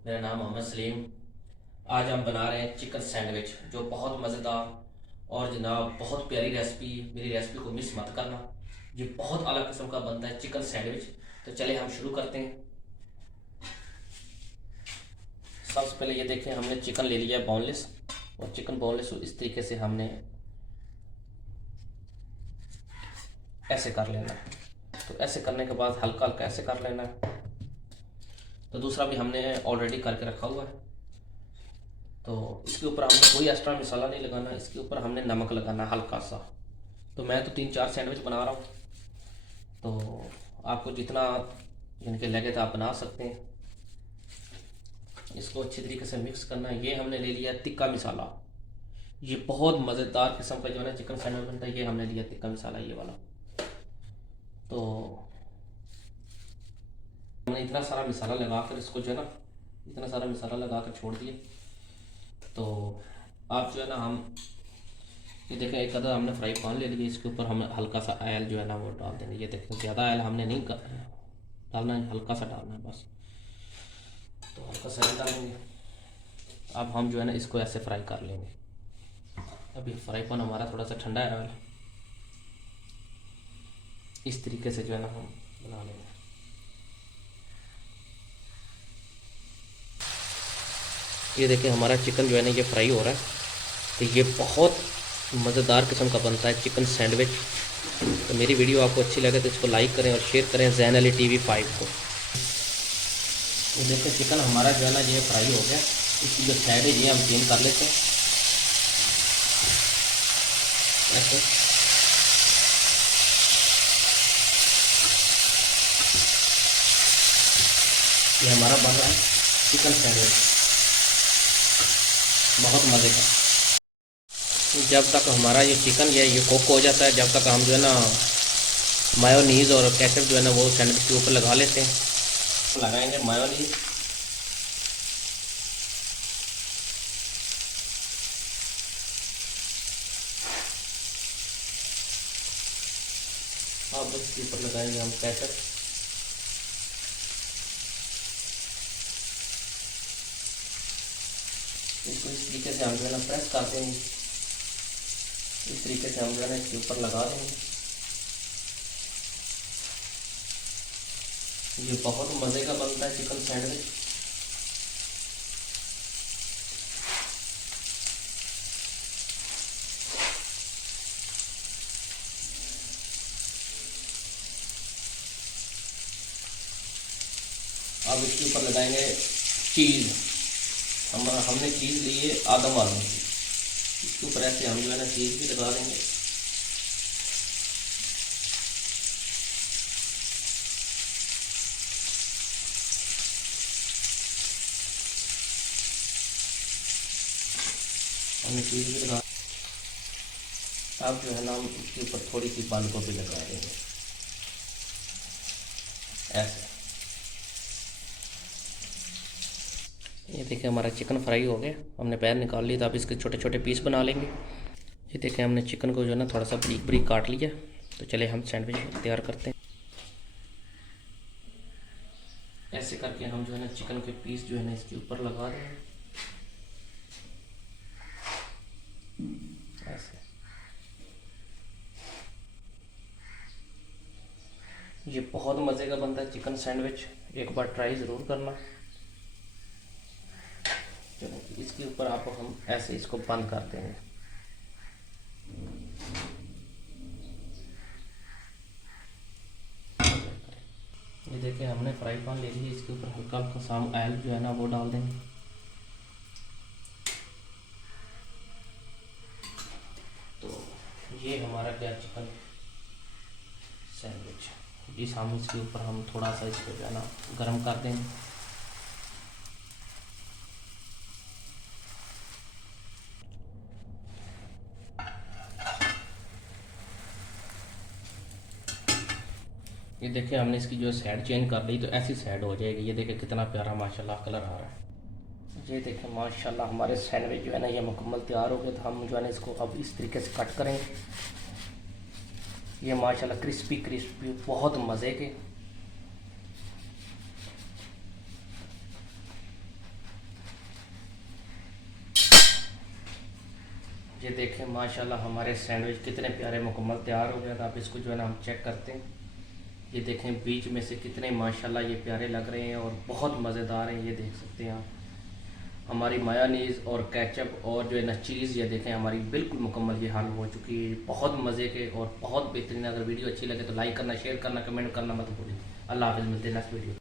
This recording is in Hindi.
मेरा नाम मोहम्मद सलीम। आज हम बना रहे हैं चिकन सैंडविच, जो बहुत मज़ेदार और जनाब बहुत प्यारी रेसिपी। मेरी रेसिपी को मिस मत करना। ये बहुत अलग किस्म का बनता है चिकन सैंडविच। तो चले हम शुरू करते हैं। सबसे पहले ये देखें, हमने चिकन ले लिया है बोनलेस। और चिकन बोनलेस इस तरीके से हमने ऐसे कर लेना है। तो ऐसे करने के बाद हल्का हल्का ऐसे कर लेना है। तो दूसरा भी हमने ऑलरेडी करके रखा हुआ है। तो इसके ऊपर हमने कोई एक्स्ट्रा मसाला नहीं लगाना, इसके ऊपर हमने नमक लगाना हल्का सा। तो मैं तो 3-4 सैंडविच बना रहा हूँ। तो आपको जितना इनके लगे तो आप बना सकते हैं। इसको अच्छी तरीके से मिक्स करना है। ये हमने ले लिया तिक्का मसाला। ये बहुत मज़ेदार किस्म का जो है ना चिकन सैंडविच बनता है। ये हमने लिया तिक्का मसाला, ये वाला। तो हमने इतना सारा मसाला लगा कर इसको जो है ना, इतना सारा मसाला लगा कर छोड़ दिए। तो आप जो है ना, हम ये देखें, एक अदर हमने फ्राई पैन ले लिया। इसके ऊपर हम हल्का सा ऑयल जो है ना वो डाल देंगे। ये देखें, ज़्यादा ऑयल हमने नहीं डालना है, हल्का सा डालना है बस। तो हल्का सा ऑयल डालेंगे। अब हम जो है ना इसको ऐसे फ्राई कर लेंगे। अभी फ्राई पैन हमारा थोड़ा सा ठंडा है ऑयल। इस तरीके से जो है ना हम बना लेंगे। ये देखिए, हमारा चिकन जो है ना ये फ्राई हो रहा है। तो ये बहुत मज़ेदार किस्म का बनता है चिकन सैंडविच। तो मेरी वीडियो आपको अच्छी लगे तो इसको लाइक करें और शेयर करें जैन अली टीवी 5 को। ये देखिए, चिकन हमारा जो है ना ये फ्राई हो गया। इसकी जो साइड है ये हम क्लीन कर लेते हैं ऐसे। ये हमारा बन रहा है चिकन सैंडविच, बहुत मज़े का। जब तक हमारा ये चिकन ये कुक हो जाता है, जब तक हम जो है ना मायोनीज़ और केचप जो है ना वो सैंडविच के ऊपर लगा लेते हैं। लगाएंगे मायोनीज़। अब इसके ऊपर लगाएंगे हम केचप। इसको इस तरीके से हम जो है ना प्रेस कर देंगे। इस तरीके से हम जो है ना इसके ऊपर लगा देंगे। ये बहुत मज़े का बनता है चिकन सैंडविच। अब इसके ऊपर लगाएंगे चीज़। हमने चीज़ ली है आदम आलू की। इसके ऊपर ऐसे हम जो है ना चीज़ भी लगा देंगे। हमने चीज़ भी लगा। अब जो है ना हम इसके ऊपर थोड़ी सी बंद गोभी लगा देंगे ऐसे। ये देखिए, हमारा चिकन फ्राई हो गया। हमने पैर निकाल लिया। तो अब इसके छोटे छोटे पीस बना लेंगे। ये देखिए, हमने चिकन को जो है ना थोड़ा सा बारीक बारीक काट लिया। तो चले हम सैंडविच तैयार करते हैं। ऐसे करके हम जो है ना चिकन के पीस जो है ना इसके ऊपर लगा देंगे ऐसे। ये बहुत मज़े का बनता है चिकन सैंडविच, एक बार ट्राई ज़रूर करना। चलो, इसके ऊपर आप हम ऐसे इसको बंद कर देंगे। ये देखिए, हमने फ्राई पैन ले लिया। इसके ऊपर हल्का हल्का सा ऑयल जो है ना वो डाल देंगे। तो ये हमारा क्या चिकन सैंडविच। इस हम इसके ऊपर हम थोड़ा सा इसको जो है ना गर्म कर देंगे। ये देखिए, हमने इसकी जो साइड चेंज कर ली तो ऐसी साइड हो जाएगी। ये देखिए कितना प्यारा माशाल्लाह कलर आ रहा है। ये देखिए माशाल्लाह हमारे सैंडविच जो है ना ये मुकम्मल तैयार हो गए। तो हम जो है ना इसको अब इस तरीके से कट करेंगे। ये माशाल्लाह क्रिस्पी क्रिस्पी बहुत मज़े के। ये देखें माशाल्लाह हमारे सैंडविच कितने प्यारे मुकम्मल तैयार हो गया था। अब इसको जो है ना हम चेक करते हैं। ये देखें बीच में से कितने माशाल्लाह ये प्यारे लग रहे हैं और बहुत मज़ेदार हैं। ये देख सकते हैं आप हमारी मायोनीज़ और केचप और जो है ना चीज़, ये देखें हमारी बिल्कुल मुकम्मल ये हाल हो चुकी है। बहुत मज़े के और बहुत बेहतरीन। अगर वीडियो अच्छी लगे तो लाइक करना, शेयर करना, कमेंट करना मत भूलिए। अल्लाह हाफ़िज़, मिलते हैं नेक्स्ट वीडियो।